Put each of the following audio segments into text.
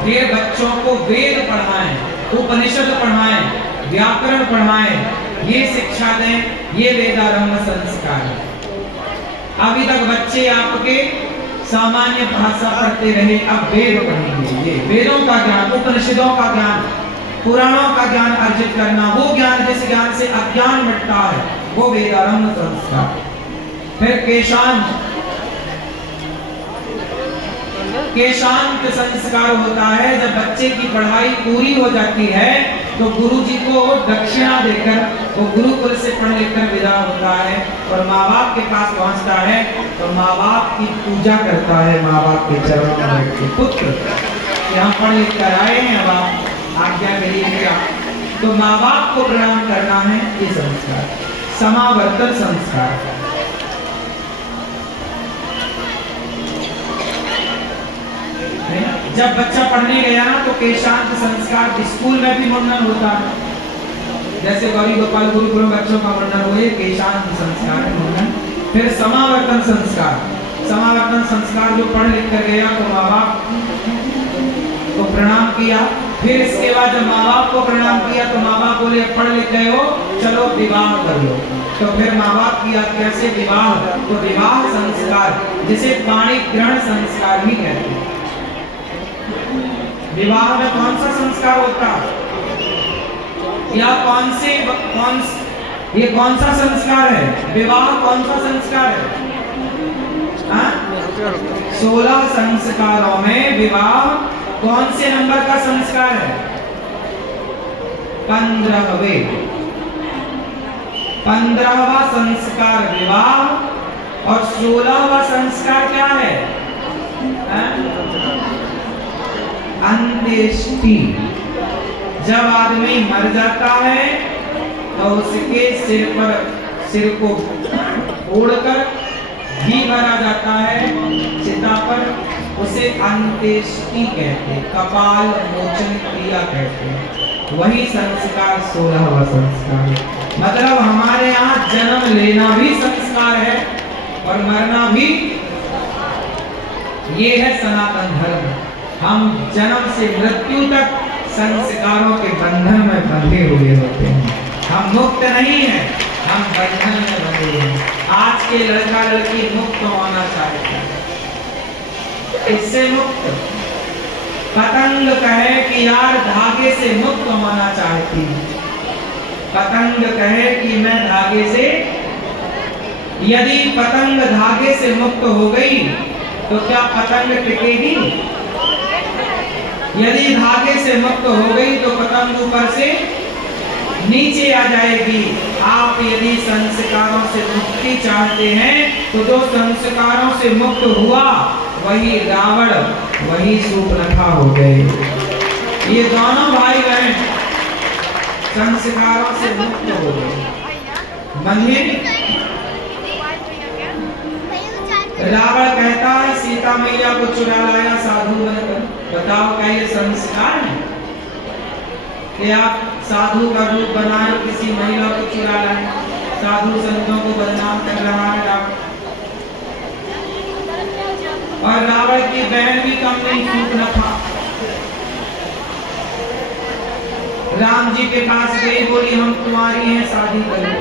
फिर बच्चों को वेद पढ़ाएं, उपनिषद पढ़ाएं, व्याकरण पढ़ाएं, ये शिक्षा दें, ये वेदारंभ संस्कार है। अभी तक बच्चे आपके सामान्य भाषा पढ़ते रहे, अब वेद पढ़ेंगे। ये वेदों का ज्ञान, उपनिषदों का ज्ञान, पुराणों का ज्ञान अर्जित करना, वो ज्ञान जिस ज्ञान से अज्ञान मिटता है, वो वेदारंभ संस्कार। फिर केशांत संस्कार होता है। जब बच्चे की पढ़ाई पूरी हो जाती है तो गुरु जी को दक्षिणा देकर वो गुरुकुल से पढ़ लिख कर विदा होता है और माँ बाप के पास पहुंचता है तो माँ बाप की पूजा करता है, माँ बाप के चरणों में बैठ के, पुत्र यहाँ पढ़ लिख कर आए हैं, अब आप आज्ञा करिए क्या। तो माँ बाप को प्रणाम करना है, ये संस्कार। समावर्तन संस्कार, जब बच्चा पढ़ने गया ना तो केशांत संस्कार, स्कूल में भी मुंडन होता है, जैसे गौरी गोपाल गुरुकुल में बच्चों का मुंडन हुए, केशांत संस्कार है मुंडन। फिर समावर्तन संस्कार, समावर्तन संस्कार जो पढ़ लिख कर गया तो माँ बाप को प्रणाम किया। फिर इसके बाद जब माँ बाप को प्रणाम किया तो माँ बाप बोले पढ़ लिख गए हो, चलो विवाह कर लो। तो फिर माँ बाप किया कैसे विवाह, तो विवाह संस्कार जिसे पाणी ग्रहण संस्कार भी कहते हैं। विवाह में कौन सा संस्कार होता है, या ये कौन सा संस्कार है, विवाह कौन सा संस्कार है? 16 संस्कारों में विवाह कौन से नंबर का संस्कार है? 15वां संस्कार विवाह और 16वां संस्कार क्या है? अंत्येष्टि। जब आदमी मर जाता है तो उसके सिर को ओढ़कर घी भरा जाता है चिता पर, उसे अंत्येष्टि कहते हैं, कपाल मोचन क्रिया कहते हैं। वही संस्कार 16वां संस्कार है। मतलब हमारे यहाँ जन्म लेना भी संस्कार है और मरना भी। ये है सनातन धर्म। हम जन्म से मृत्यु तक संस्कारों के बंधन में बंधे हुए होते हैं। हम मुक्त नहीं हैं, हम बंधन में बंधे हैं। आज के लड़का लड़की मुक्त होना चाहते हैं, इससे मुक्त। पतंग कहे कि यार धागे से मुक्त होना चाहती हूँ, पतंग कहे कि मैं धागे से, यदि पतंग धागे से मुक्त हो गई तो क्या पतंग टिकेगी? यदि धागे से मुक्त हो गई तो पतंग ऊपर से नीचे आ जाएगी। आप यदि संस्कारों से मुक्ति चाहते हैं तो जो संस्कारों से मुक्त हुआ वही रावण, वही शूर्पणखा हो गए। ये दोनों भाई बहन संस्कारों से मुक्त हो गए, बंधे। रावण कहता है सीता मैया को चुरा लाया साधु बनकर। बताओ क्या ये संस्कार है कि आप साधु का रूप बनाए किसी महिला को चुरा लाए? साधु संतों को बदनाम कर रहा है रावण। और रावण की बहन भी कम नहीं, शूर्पणखा राम जी के पास गई, बोली हम तुम्हारी हैं, शादी करो।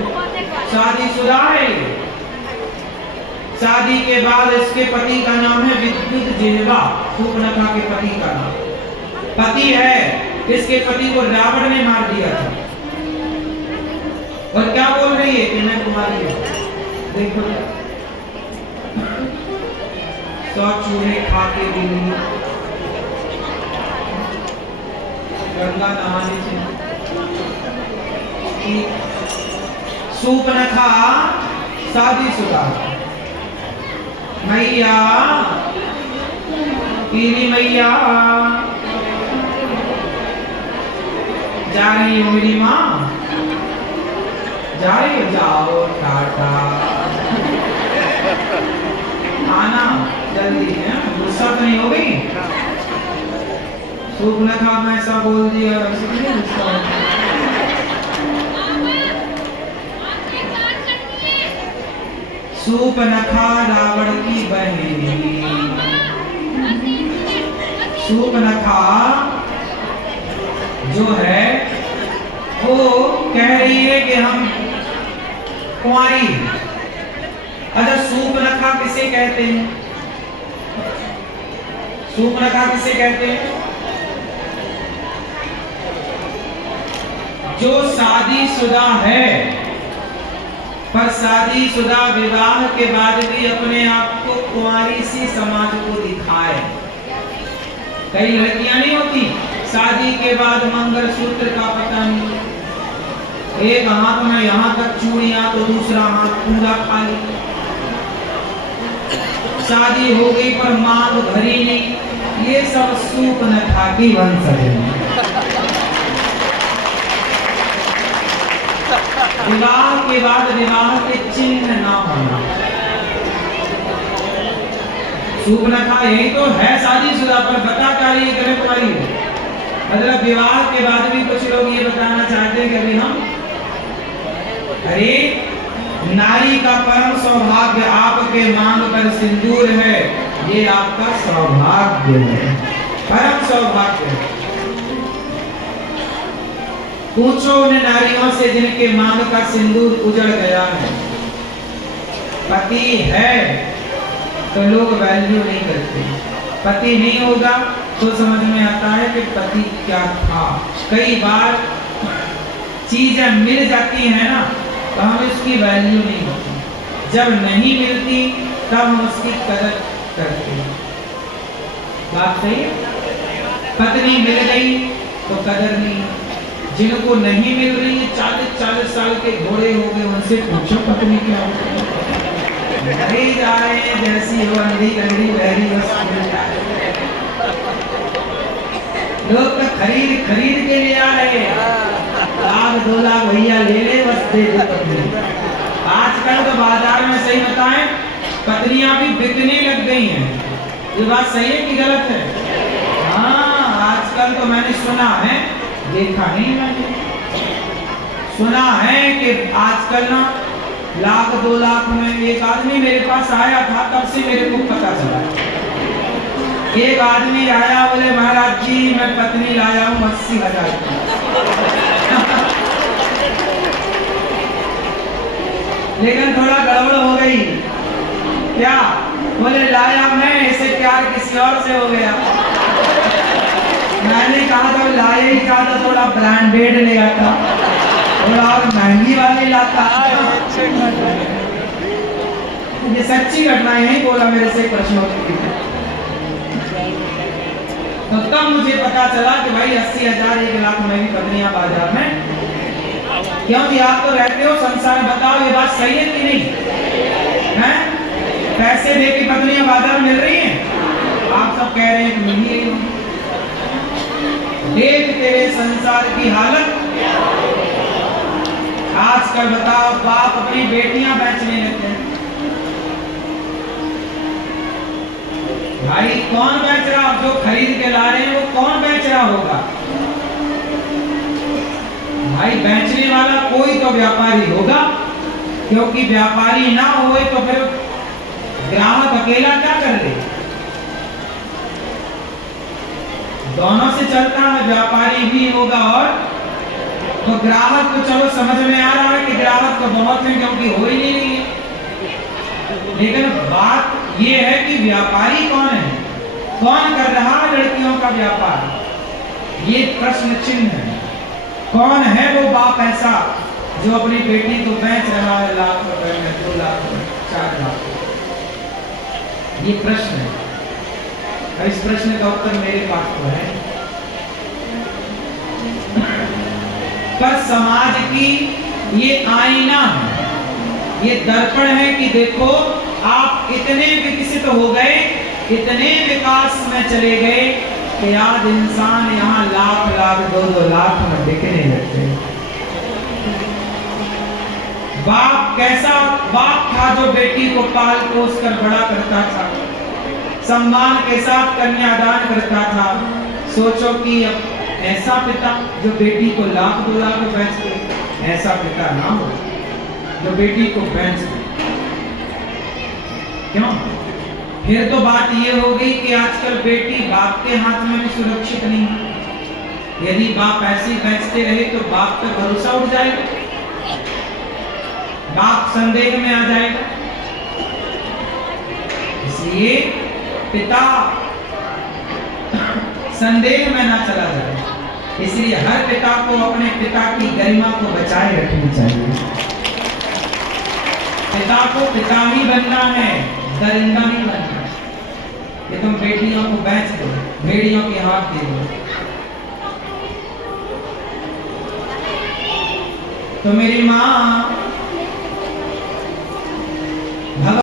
शादीशुदा है। शादी के बाद इसके पति का नाम है विद्युत जिह्वा, शूर्पणखा के पति का नाम। पति है, इसके पति को रावण ने मार दिया था। और क्या बोल रही है कि मैं तुम्हारी हूं। देखो 100 चूहे खा के भी नहीं गंगा नहाने से। शूर्पणखा शादीशुदा मैया, पीली मैया जा रही हो मेरी माँ, जा रही हो, जाओ टाटा, आना जल्दी है, गुस्सा तो नहीं हो गई? शूर्पणखा में ऐसा बोल दिया, शूर्पणखा रावण की बहन, सूर्पनखा जो है वो कह रही है कि हम कुंवारी। अच्छा, सूर्पनखा किसे कहते हैं? सूर्पनखा किसे कहते हैं? जो शादीशुदा है पर शादीशुदा विवाह के बाद भी अपने आप को कुंवारी सी समाज को दिखाए। कई लड़कियां नहीं होती, शादी के बाद मंगलसूत्र का पता नहीं, एक हाथ में यहाँ तक चूड़ियां तो दूसरा हाथ पूरा खाली, शादी हो गई पर मांग भरी नहीं। ये सब सूर्पनखा की वंशज है। विवाह के बाद विवाह के चिन्ह ना होना। सूर्पनखा यही तो है शादीशुदा, पर बता क्या रही है कि कुंवारी है। मतलब विवाह के बाद भी कुछ लोग ये बताना चाहते हैं कि अभी हम, अरे नारी का परम सौभाग्य आपके मांग पर सिंदूर है, ये आपका सौभाग्य है, परम सौभाग्य है। पूछो उन नारियों से जिनके मांग का सिंदूर उजड़ गया है। पति है तो लोग वैल्यू नहीं करते, पति नहीं होगा तो समझ में आता है कि पति क्या था। कई बार चीजें मिल जाती हैं ना तो हमें उसकी वैल्यू नहीं होती, जब नहीं मिलती तब हम उसकी कदर करते हैं। बात सही है? पत्नी मिल गई तो कदर नहीं, जिनको नहीं मिल रही है 40-40 साल के घोड़े हो गए, उनसे पूछो पत्नी क्या होती है। नहीं जा रहे हैं जैसी हो अंधी गंदी बहरी बस लोग तो खरीद के लिए आ रहे हैं, 1-2 लाख भैया ले ले बस दे दो पत्नी। आजकल तो बाजार में सही बताएं पत्नियां भी बिकने लग गई हैं। ये बात सही है कि गलत है? हाँ, आजकल तो मैंने सुना है, देखा नहीं मैंने, सुना है कि आजकल ना 1-2 लाख में एक आदमी मेरे पास आया था, तब से मेरे को पता चला। एक आदमी आया, बोले महाराज जी मैं पत्नी लाया हूँ 80,000 की। लेकिन थोड़ा गड़बड़ हो गई। क्या? बोले लाया मैं, ऐसे प्यार किसी और से हो गया। मैंने कहा था लाया ही था तो थोड़ा ब्रांडेड ले आता, थोड़ा और महंगी वाली लाता। ये सच्ची घटनाएं हैं, बोला मेरे से प्रश्न। तो तब मुझे पता चला कि भाई 80,000 1 लाख में भी पत्नियां बाजार में, क्योंकि आप तो रहते हो संसार। बताओ ये बात सही है कि नहीं है? पैसे दे के पत्नियां बाजार मिल रही हैं, आप सब कह रहे हैं कि मिल ही रही। देख तेरे संसार की हालत। आजकल बताओ बाप अपनी बेटियां बेचने लगते हैं। भाई कौन बेच रहा? जो खरीद के ला रहे हैं वो कौन बेच रहा होगा? भाई बेचने वाला कोई तो व्यापारी होगा, क्योंकि व्यापारी ना होए तो फिर ग्राहक अकेला क्या कर ले? दोनों से चलता है, व्यापारी भी होगा और तो ग्राहक तो चलो समझ में आ रहा है कि ग्राहक तो बहुत है, क्योंकि हो ही नहीं रही है। लेकिन बात ये है कि व्यापारी कौन है, कौन कर रहा है लड़कियों का व्यापार? ये प्रश्न चिन्ह है। कौन है वो बाप ऐसा जो अपनी बेटी को बेच रहा है 1 लाख रुपए में, 2 लाख में, 4 लाख? ये प्रश्न है। इस प्रश्न का उत्तर मेरे पास तो है, पर समाज की ये आईना है, ये दर्पण है कि देखो आप इतने विकसित हो गए, इतने विकास में चले गए कि आज इंसान यहाँ लाख 2-2 लाख में बिकने लगते। बाप कैसा बाप था जो बेटी को पाल पोस कर बड़ा करता था, सम्मान के साथ कन्यादान करता था। सोचो कि अब ऐसा पिता जो बेटी को 1-2 लाख बेच दे, ऐसा पिता ना हो जो बेटी को बेच दे। क्यों? फिर तो बात ये हो गई कि आजकल बेटी बाप के हाथ में भी सुरक्षित नहीं है। यदि बाप ऐसे ही बेचते रहे तो बाप पे भरोसा उठ जाएगा, बाप संदेह में आ जाएगा। इसलिए पिता संदेह में ना चला जाए, इसलिए हर पिता को अपने पिता की गरिमा को बचाए रखनी चाहिए। पिता को पिता ही बनना है, दरिंदा नहीं बनना है। ये तुम बेटियों को बेच दो, भेड़ियों के हाथ दे दो, तो मेरी माँ